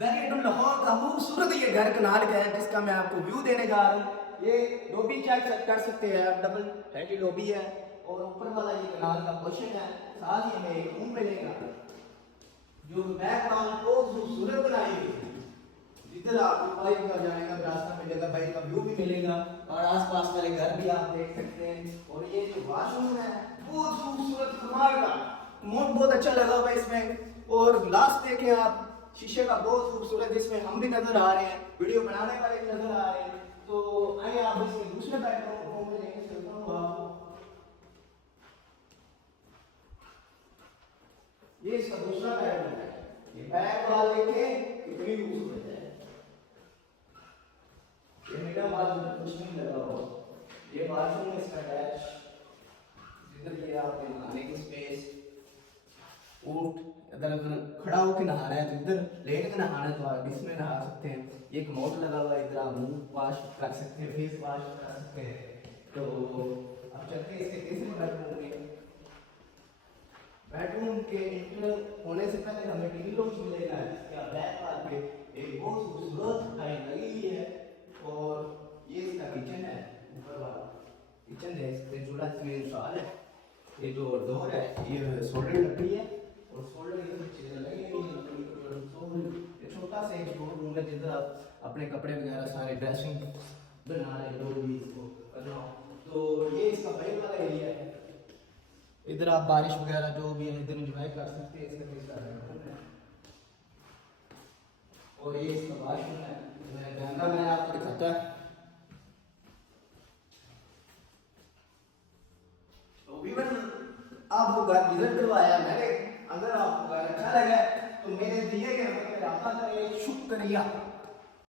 Very Lahore का खूबसूरत ये घर कनाल का है जिसका मैं आपको व्यू देने जा रहा हूँ। ये लॉबी चेक कर सकते हैं आप, डबल हैंडी लॉबी है और ऊपर वाला ये कनाल का पोर्शन है। साथ ही हमें एक रूम मिलेगा जो बैकग्राउंड को खूबसूरत बनाई हुई है। जिधर आपको पाइप का जाएगा रास्ता मिलेगा, पाइप का व्यू भी मिलेगा और आसपास वाले घर भी आप देख सकते हैं। और ये जो वॉशरूम है बहुत खूबसूरत कमाल का, मोड बहुत अच्छा लगा हुआ है इसमें। और ग्लास देखें आप, शीशे का बहुत खूबसूरत, इसमें हम भी नजर आ रहे हैं, वीडियो बनाने वाले भी नजर आ रहे हैं। तो आइए आप इसके दूसरे बेडरूम में लेके चलता हूँ आपको। ये इसका दूसरा बेडरूम है। ये बैक वाल देखें कितनी खूबसूरत है। ये मीटर बाथरूम में कुछ नहीं लगा हुआ। ये बाथरूम है इसका अटैच। इधर ये आपके नहाने की स्पेस, ऊट अगर खड़ा होकर नहाना है तो इधर, लेट के नहाना है तो आप इसमें नहा सकते हैं। ये कमोड लगा हुआ है, इधर आप मुंह वॉश कर सकते हैं, फेस वॉश कर सकते हैं। तो अब चलते हैं इसके तीसरे बेडरूम में। बेडरूम के इंटर होने से पहले हमें टीवी रूम मिलेगा जिसके बैक वाल पे एक बहुत खूबसूरत टाइल लगी हुई है। और ये इसका किचन है, ऊपर वाला किचन है, इसमें चूल्हा इसमें इंस्टॉल है। ये जो डोर है ये सोल्डर लकड़ी है और सोल्डर ये चीजें लगी हुई हैं लकड़ी के। ये छोटा सा एक स्टोर रूम है जिधर आप अपने कपड़े वगैरह सारे ड्रेसिंग बना रहे हो भी इसको करना। तो ये इसका बैक वाला एरिया है, इधर आप बारिश वगैरह जो भी है इधर एंजॉय कर सकते हैं। इसका इसका है और ये इसका वॉशरूम है। मैं आपको दिखाता है। तो वीवर आपको घर विजिट करवाया मैंने, अगर आपको घर अच्छा लगा तो मेरे दिए गए नंबर पर रब्ता करें। शुक्रिया।